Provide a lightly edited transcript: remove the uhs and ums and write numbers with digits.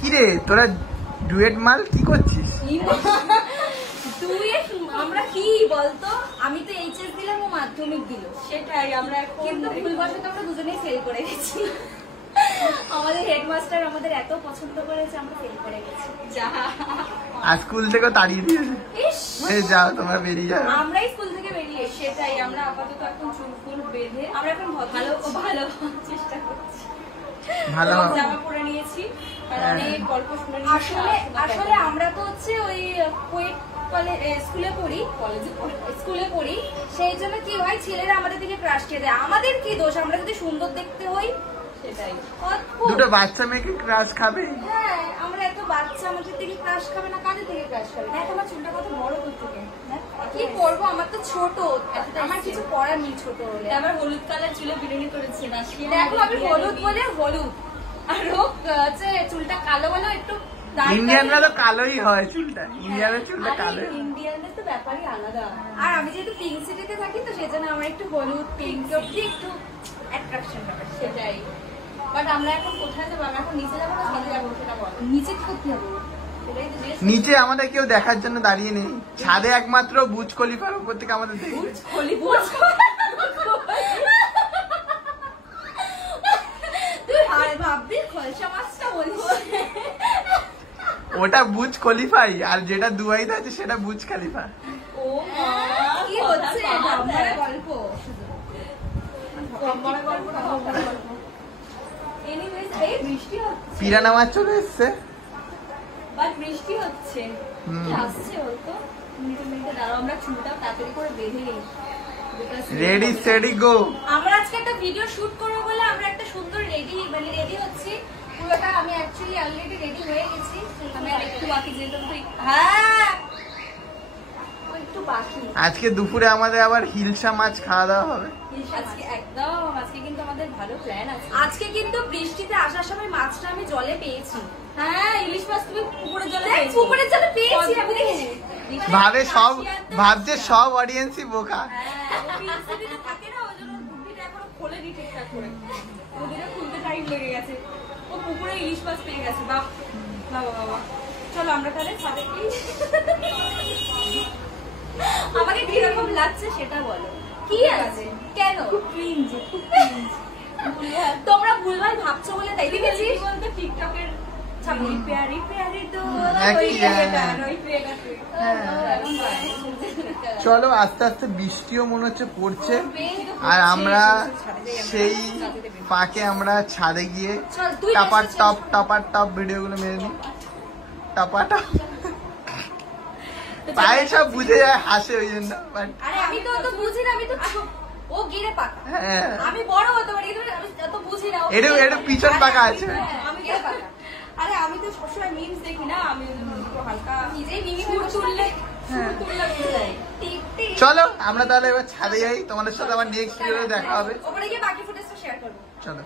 কি রে তোরা ডুয়েট মাল কি করছিস? আমরা কি বলতো, আমি তো এইচএস দিলাম ও মাধ্যমিক দিল, সেটাই আমরা কিন্তু ভুলবশত আমরা দুজনেই ফেল করে গেছি। আমাদের হেডমাস্টার আমাদের এত পছন্দ করেছে আমরা ফেল করে গেছি। যা আর স্কুল থেকে তাড়িয়ে দিয়েছে। যাও তোমরা বেরিয়ে যাও। আমরাই স্কুল থেকে বেরিয়ে, সেটাই আমরা আপাতত এখন চুল ফুল বেঁধে আমরা এখন ভালো ভালো চেষ্টা করছি। ভালো জামা পরে নিয়েছি, অনেক গল্প শুনে নিয়েছি। আসলে আমরা তো হচ্ছে ওই কোয়েট স্কুলে পড়ি, কলেজে স্কুলে পড়ি, সেই জন্য কি হয় ছেলেরা আমাদের দিকে ক্রাশ খেয়ে দেয়। আমাদের কি দোষ, আমরা যদি সুন্দর দেখতে হই সেটাই। দুটো বাচ্চা মেয়েকে ক্রাশ খাবে? হ্যাঁ, আমরা এত বাচ্চা আমাদের দিকে ক্রাশ খাবে না, কাদের দিকে ক্রাশ খাবে? দেখ আমার চুলটা কত বড় করতে, কি করবো, আমার তো ছোট, আমার কিছু করার নেই। ছোট হলে আবার হলুদ কালার চুলে বিরিয়ানি করেছে না, দেখো আমি হলুদ বলে হলুদ, আর হচ্ছে চুলটা কালো বলে একটু। ইন্ডিয়ানরা তো কালোই হয় চুলটা, ইন্ডিয়ানের চুলটা কালো। ইন্ডিয়ানদের তো ব্যাপারই আলাদা। আর আমি যেহেতু পিঙ্ক সিটিতে থাকি তো সেজন্য আমার একটু হলুদ পিঙ্ক একটু অ্যাট্রাকশন ব্যাপার, সেটাই। বাট আমরা এখন কোথায় যাবো? আমরা এখন নিচে যাবো না সাথে যাবো সেটা বল। নিচে কি করতে যাবো? নিচে আমাদের কেউ দেখার জন্য দাঁড়িয়ে নেই, ছাদে একমাত্র বুর্জ খলিফার উপর থেকে আমাদের দেখবে। ওটা বুর্জ খলিফাই, আর যেটা দুবাইতে আছে সেটা বুর্জ খলিফা। ও কি হচ্ছে গল্প, পিরানা মাছ চলে এসছে, বৃষ্টি হচ্ছে, আসছে হয়তো। দাঁড়াও আমরা চুলটা তাড়াতাড়ি করে বেঁধে নিই। রেডি সেডি গো। আমরা আজকে একটা ভিডিও শুট করবো বলে আমরা একটা সুন্দর রেডি হচ্ছি পুরোটা। আমি অ্যাকচুয়ালি অলরেডি রেডি হয়ে গেছি, আমি আর একটু বাকি যেতাম তো। হ্যাঁ একটু বাকি। আজকে দুপুরে আমাদের আবার হিলসা মাছ খাওয়া দাওয়া হবে। আজকে একদম, আজকে কিন্তু আমাদের ভালো প্ল্যান আছে। আজকে কিন্তু বৃষ্টিতে আসার সময় মাছটা আমি জলে পেয়েছি। হ্যাঁ ইলিশ মাছ তুমি পুকুরের জলে পেয়েছি। পুকুরের জলে পেয়েছি আমি। ভাবে সব, ভাবছে সব অডিয়েন্সই বোকা। থাকে না, ওই জন্য বুদ্ধিটা এখনো খোলেনি ঠিকঠাক করে, ওদের খুলতে টাইম লেগে গেছে। ও পুকুরে ইলিশ মাছ পেয়ে গেছে। বাহ বাবা বাবা, চলো আমরা তাহলে ছাদে। আমাকে কিরকম লাগছে সেটা বলো। কি আছে কেন? খুব ক্রিঞ্জ, খুব ক্রিঞ্জ। তোমরা ভুলভাল ভাবছো বলে তাই দেখেছি বলতে টিকটকের ছাপনি প্যারি প্যারি তো চলো আস্তে আস্তে বৃষ্টিও মনে হচ্ছে পড়ছে, আর আমরা সেই ফাঁকে আমরা ছাদে গিয়ে টপার টপ ভিডিও গুলো মেরে নিই। টপা টপ পায়ে সব বুঝে যায়, হাসে ওই জন্য। আমি তো অত বুঝি না, আমি তো ও গিরে পাকা, আমি বড় হতে পারি আমি অত বুঝি না। এটা পিছন পাকা আছে, আমি গিরে পাকা। আরে আমি তো সবসময় মিমস দেখি না, আমি হালকা নিজেই মিমি তুললে চলো আমরা তাহলে এবার ছাদে যাই, তোমাদের সাথে আমার নেক্সট ভিডিওতে দেখা হবে। ওপরে গিয়ে বাকি ফুটেজটা শেয়ার করব। চলো।